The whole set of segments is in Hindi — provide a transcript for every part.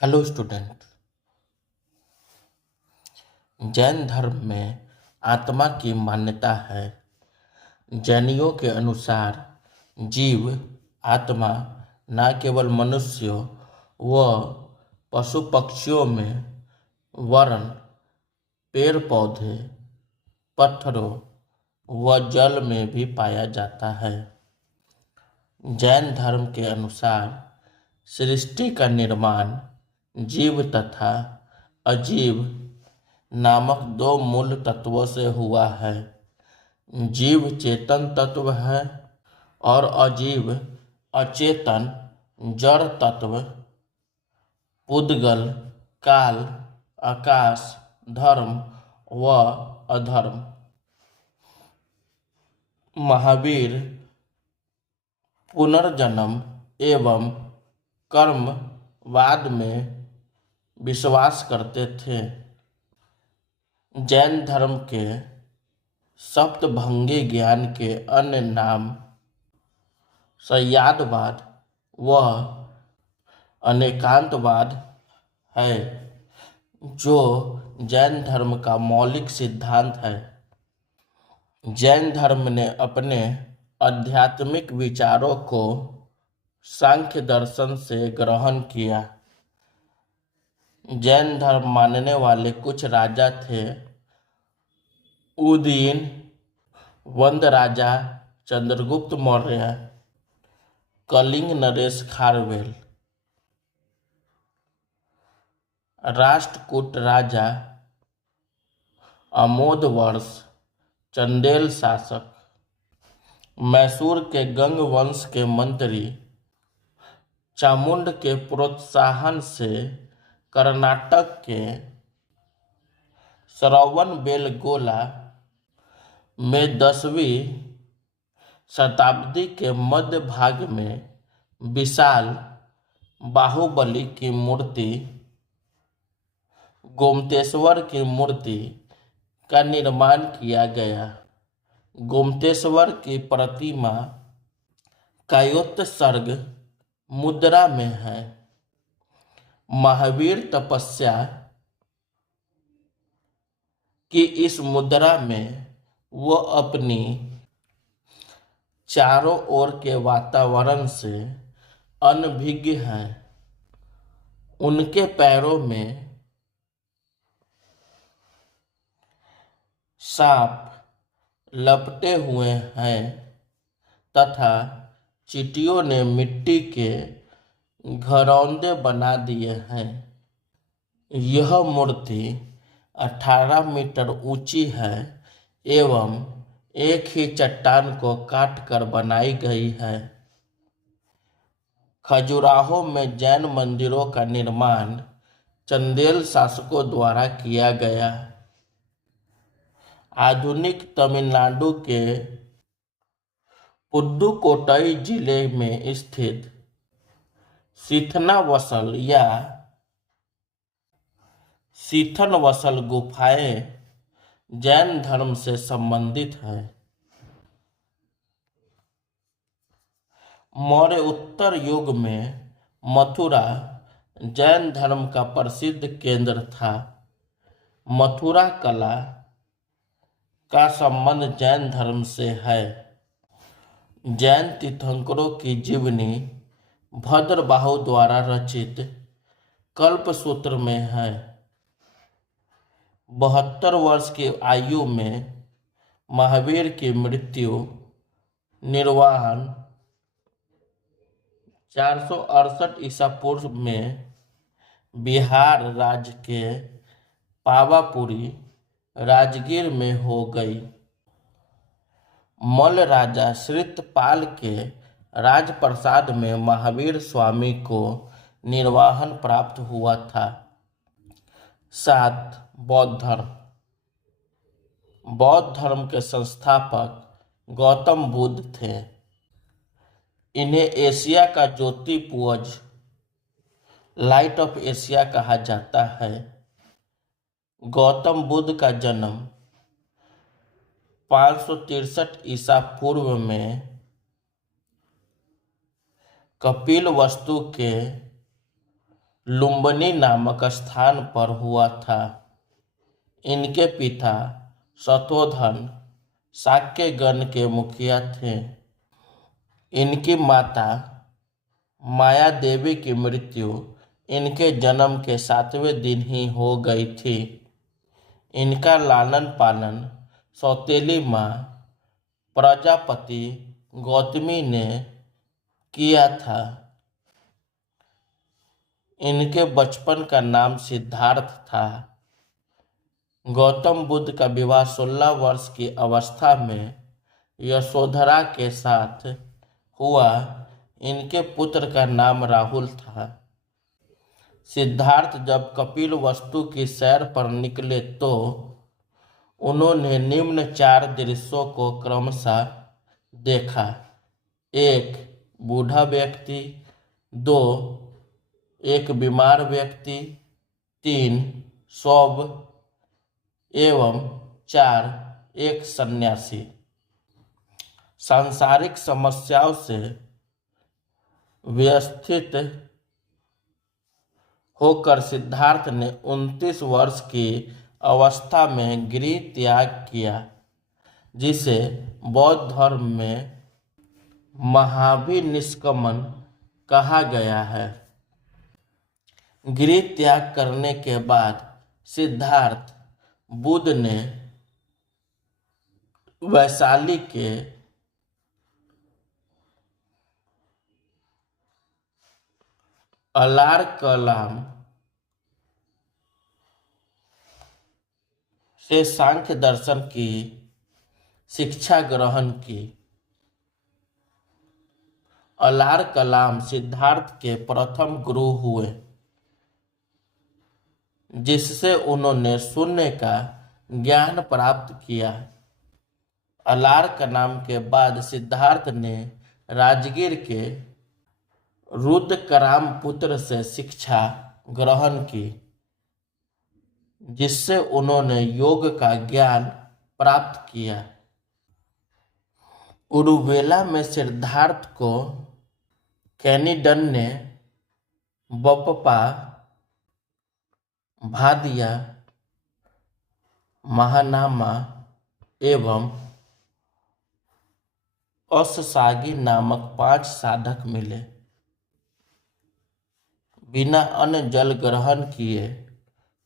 Hello student. जैन धर्म में आत्मा की मान्यता है। जैनियों के अनुसार जीव आत्मा न केवल मनुष्यों व पशु पक्षियों में वरन पेड़ पौधे, पत्थरों व जल में भी पाया जाता है। जैन धर्म के अनुसार सृष्टि का निर्माण जीव तथा अजीव नामक दो मूल तत्वों से हुआ है। जीव चेतन तत्व है और अजीव अचेतन जड़ तत्व। पुद्गल, काल, आकाश, धर्म व अधर्म। महावीर पुनर्जन्म एवं कर्मवाद में विश्वास करते थे। जैन धर्म के सप्तभंगी ज्ञान के अन्य नाम संयादवाद व अनेकांतवाद है, जो जैन धर्म का मौलिक सिद्धांत है। जैन धर्म ने अपने आध्यात्मिक विचारों को सांख्य दर्शन से ग्रहण किया। जैन धर्म मानने वाले कुछ राजा थे। उदयन वंद राजा चंद्रगुप्त मौर्य, कलिंग नरेश खारवेल, राष्ट्रकूट राजा अमोधवर्ष, चंदेल शासक, मैसूर के गंग वंश के मंत्री, चामुंड के प्रोत्साहन से कर्नाटक के श्रवणबेलगोला में 10वीं शताब्दी के मध्य भाग में विशाल बाहुबली की मूर्ति, गोमतेश्वर की मूर्ति का निर्माण किया गया। गोमतेश्वर की प्रतिमा कायोत्सर्ग मुद्रा में है। महावीर तपस्या की इस मुद्रा में वो अपनी चारों ओर के वातावरण से अनभिज्ञ हैं। उनके पैरों में सांप लपटे हुए हैं तथा चींटियों ने मिट्टी के घरौंदे बना दिए हैं। यह मूर्ति 18 मीटर ऊंची है एवं एक ही चट्टान को काट कर बनाई गई है। खजुराहो में जैन मंदिरों का निर्माण चंदेल शासकों द्वारा किया गया। आधुनिक तमिलनाडु के पुदुकोट्टई जिले में स्थित सीथनावसल या सीथनवसल गुफाएं जैन धर्म से संबंधित है। मौर्य उत्तर युग में मथुरा जैन धर्म का प्रसिद्ध केंद्र था। मथुरा कला का संबंध जैन धर्म से है। जैन तीर्थंकरों की जीवनी भद्रबाहु द्वारा रचित कल्पसूत्र में है। 72 वर्ष की आयु में महावीर की मृत्यु निर्वाण 468 ईसा पूर्व में बिहार राज्य के पावापुरी राजगीर में हो गई। मल्ल राजा श्रितपाल के राजप्रसाद में महावीर स्वामी को निर्वाहन प्राप्त हुआ था। 7. बौद्ध धर्म। बौद्ध धर्म के संस्थापक गौतम बुद्ध थे। इन्हें एशिया का ज्योतिपुंज, लाइट ऑफ एशिया कहा जाता है। गौतम बुद्ध का जन्म 563 ईसा पूर्व में कपिलवस्तु के लुम्बिनी नामक स्थान पर हुआ था। इनके पिता शतोधन शाक्यगण के मुखिया थे। इनकी माता माया देवी की मृत्यु इनके जन्म के 7वें दिन ही हो गई थी। इनका लालन पालन सौतेली माँ प्रजापति गौतमी ने किया था। इनके बचपन का नाम सिद्धार्थ था। गौतम बुद्ध का विवाह 16 वर्ष की अवस्था में यशोधरा के साथ हुआ। इनके पुत्र का नाम राहुल था। सिद्धार्थ जब कपिल वस्तु की सैर पर निकले तो उन्होंने निम्न 4 दृश्यों को क्रमशः देखा। 1 बूढ़ा व्यक्ति, 2 एक बीमार व्यक्ति, 3 शव एवं 4 एक सन्यासी। सांसारिक समस्याओं से व्यथित होकर सिद्धार्थ ने 29 वर्ष की अवस्था में गृह त्याग किया, जिसे बौद्ध धर्म में महाभिनिष्क्रमण कहा गया है। गृह त्याग करने के बाद सिद्धार्थ बुद्ध ने वैशाली के अलार कलाम से सांख्य दर्शन की शिक्षा ग्रहण की। अलार कलाम सिद्धार्थ के प्रथम गुरु हुए, जिससे उन्होंने शून्य का ज्ञान प्राप्त किया। अलार कलाम के बाद सिद्धार्थ ने राजगीर के रुद्रकराम पुत्र से शिक्षा ग्रहण की, जिससे उन्होंने योग का ज्ञान प्राप्त किया। उरुवेला में सिद्धार्थ को कैनिडन ने बप्पा भादिया, महानामा एवं अससागी नामक 5 साधक मिले। बिना अन्न जल ग्रहण किए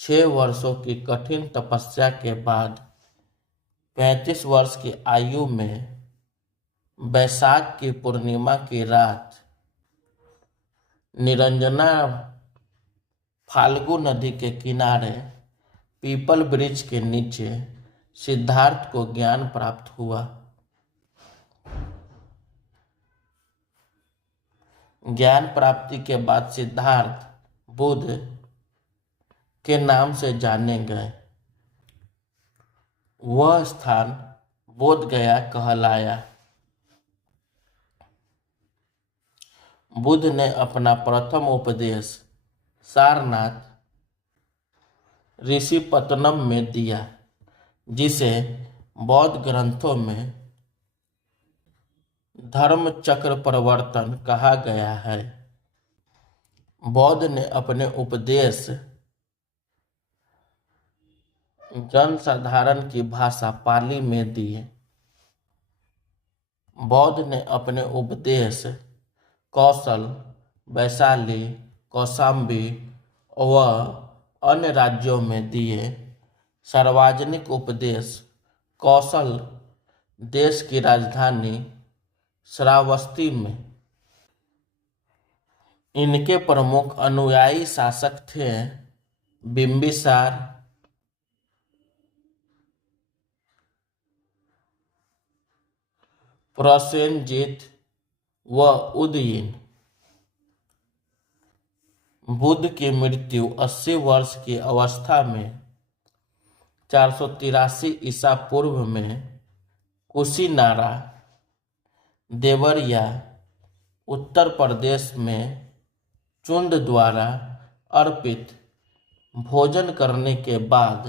6 वर्षों की कठिन तपस्या के बाद 35 वर्ष की आयु में वैशाख की पूर्णिमा की रात निरंजना फाल्गु नदी के किनारे पीपल वृक्ष के नीचे सिद्धार्थ को ज्ञान प्राप्त हुआ। ज्ञान प्राप्ति के बाद सिद्धार्थ बुद्ध के नाम से जाने गए। वह स्थान बोध गया कहलाया। बुद्ध ने अपना प्रथम उपदेश सारनाथ ऋषिपत्तनम में दिया, जिसे बौद्ध ग्रंथों में धर्म चक्र प्रवर्तन कहा गया है। बौद्ध ने अपने उपदेश जनसाधारण की भाषा पाली में दिए। बौद्ध ने अपने उपदेश कौशल, वैशाली, कौशाम्बी व अन्य राज्यों में दिए। सार्वजनिक उपदेश कौशल देश की राजधानी श्रावस्ती में। इनके प्रमुख अनुयायी शासक थे बिंबिसार, प्रसेनजीत व उदयीन। बुद्ध की मृत्यु 80 वर्ष की अवस्था में 483 ईसा पूर्व में कुशीनारा, देवरिया, उत्तर प्रदेश में चुंद द्वारा अर्पित भोजन करने के बाद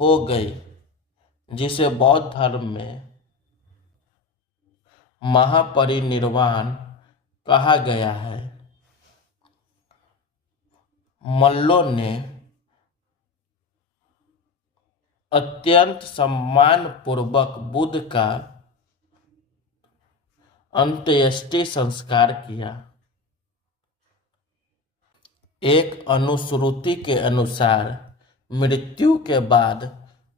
हो गई, जिसे बौद्ध धर्म में महापरिनिर्वाण कहा गया है। मल्लों ने अत्यंत सम्मानपूर्वक बुद्ध का अंत्येष्टि संस्कार किया। एक अनुश्रुति के अनुसार मृत्यु के बाद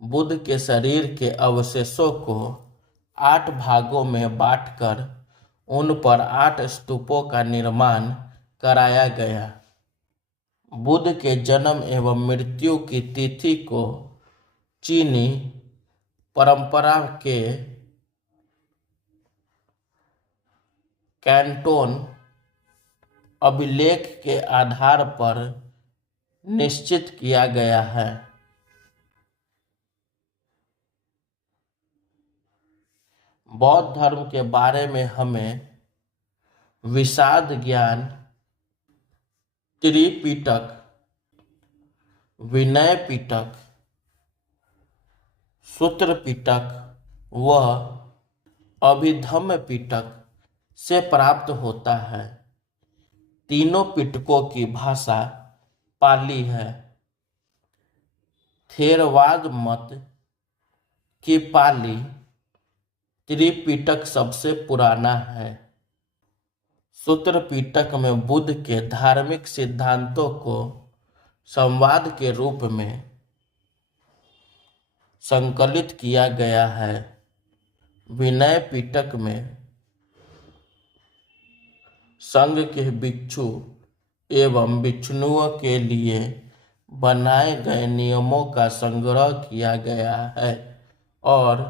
बुद्ध के शरीर के अवशेषों को 8 भागों में बांटकर उन पर 8 स्तूपों का निर्माण कराया गया। बुद्ध के जन्म एवं मृत्यु की तिथि को चीनी परंपरा के कैंटोन अभिलेख के आधार पर निश्चित किया गया है। बौद्ध धर्म के बारे में हमें विषाद ज्ञान, त्रिपिटक, विनय पिटक, सूत्र पिटक व अभिधम्म पिटक से प्राप्त होता है। तीनों पिटकों की भाषा पाली है। थेरवाद मत की पाली त्रिपिटक सबसे पुराना है। सूत्र पिटक में बुद्ध के धार्मिक सिद्धांतों को संवाद के रूप में संकलित किया गया है। विनय पिटक में संघ के भिक्षु एवं भिक्षुओं के लिए बनाए गए नियमों का संग्रह किया गया है और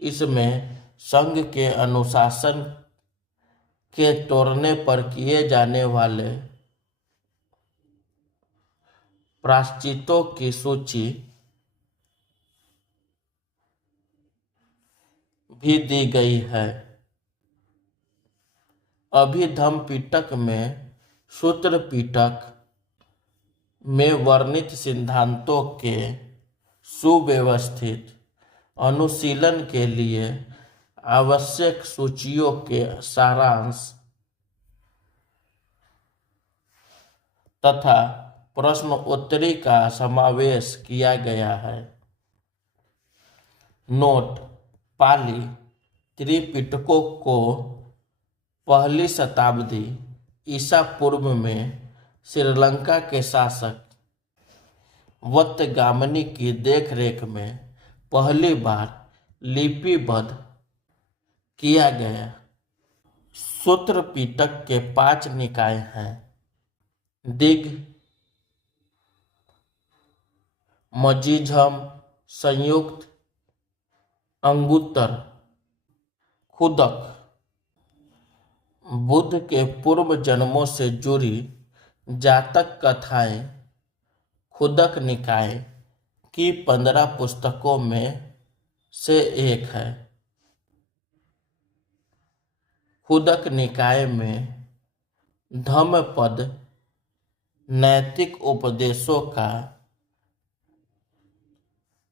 इसमें संघ के अनुशासन के तोड़ने पर किए जाने वाले प्रायश्चितों की सूची भी दी गई है। अभिधम्म पिटक में सूत्र पिटक में वर्णित सिद्धांतों के सुव्यवस्थित अनुशीलन के लिए आवश्यक सूचियों के सारांश तथा प्रश्नोत्तरी का समावेश किया गया है। नोट: पाली त्रिपिटकों को पहली शताब्दी ईसा पूर्व में श्रीलंका के शासक वत्तगामनी की देखरेख में पहली बार लिपिबद्ध किया गया। सूत्र पिटक के 5 निकाय हैं: दिग्, मजीझम, संयुक्त, अंगुत्तर, खुदक। बुद्ध के पूर्व जन्मों से जुड़ी जातक कथाएं खुदक निकाय की 15 पुस्तकों में से एक है। खुदक निकाय में धम्मपद नैतिक उपदेशों का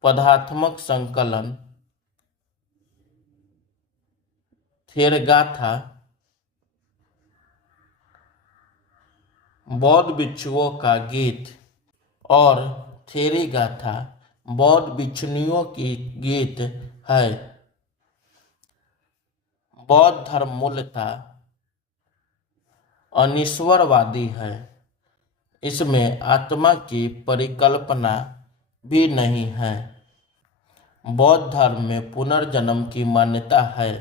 पदात्मक संकलन, थेरगाथा बौद्ध भिक्षुओं का गीत और थेरीगाथा बौद्ध भिक्षुणियों की गीत है। बौद्ध धर्म मूलतः अनीश्वरवादी है। इसमें आत्मा की परिकल्पना भी नहीं है। बौद्ध धर्म में पुनर्जन्म की मान्यता है।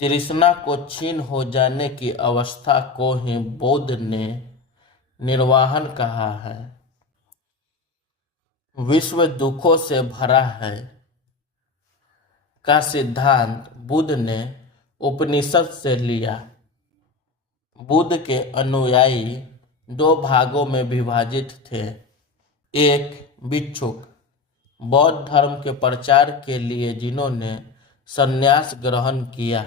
तृष्णा को क्षीण हो जाने की अवस्था को ही बौद्ध ने निर्वाहन कहा है। विश्व दुखों से भरा है का सिद्धांत बुद्ध ने उपनिषद से लिया। बुद्ध के अनुयायी 2 भागों में विभाजित थे। एक भिक्षुक, बौद्ध धर्म के प्रचार के लिए जिन्होंने संन्यास ग्रहण किया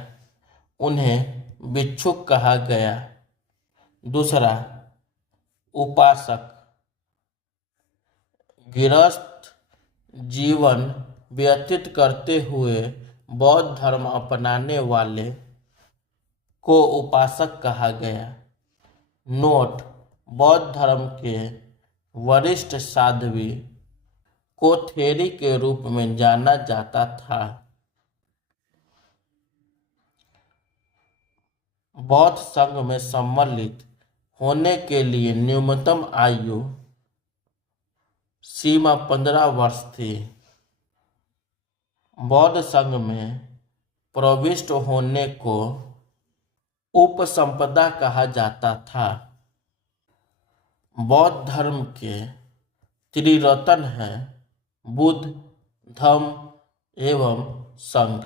उन्हें भिक्षुक कहा गया। दूसरा उपासक, गृहस्थ जीवन व्यतीत करते हुए बौद्ध धर्म अपनाने वाले को उपासक कहा गया। नोट: बौद्ध धर्म के वरिष्ठ साध्वी को थेरी के रूप में जाना जाता था। बौद्ध संघ में सम्मिलित होने के लिए न्यूनतम आयु सीमा 15 वर्ष थी। बौद्ध संघ में प्रविष्ट होने को उपसंपदा कहा जाता था। बौद्ध धर्म के त्रिरत्न हैं बुद्ध, धम्म एवं संघ।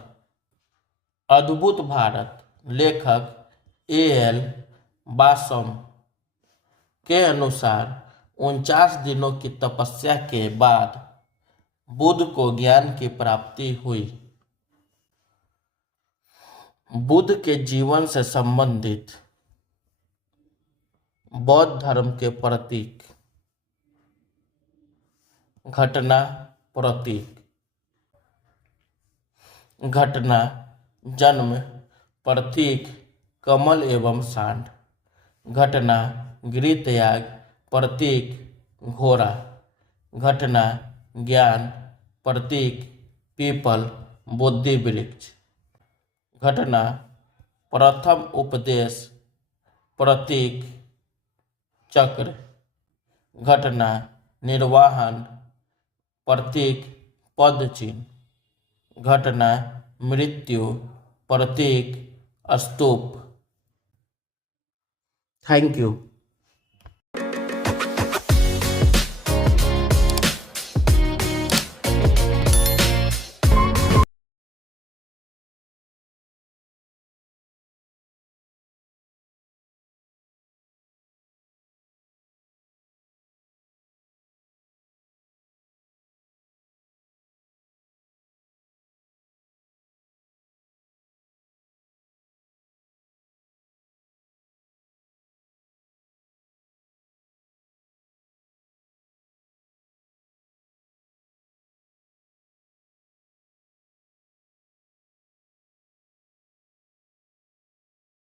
अद्भुत भारत लेखक A.L. बासम के अनुसार 49 दिनों की तपस्या के बाद बुद्ध को ज्ञान की प्राप्ति हुई। बुद्ध के जीवन से संबंधित बौद्ध धर्म के प्रतीक: घटना, प्रतीक। घटना: जन्म, प्रतीक कमल एवं सांड। घटना: गृहत्याग, प्रतीक घोड़ा। घटना: ज्ञान, प्रतीक पीपल, बोधि वृक्ष। घटना: प्रथम उपदेश, प्रतीक चक्र। घटना: निर्वाहन, प्रतीक पद चिन्ह। घटना: मृत्यु, प्रतीक स्तूप। Thank you.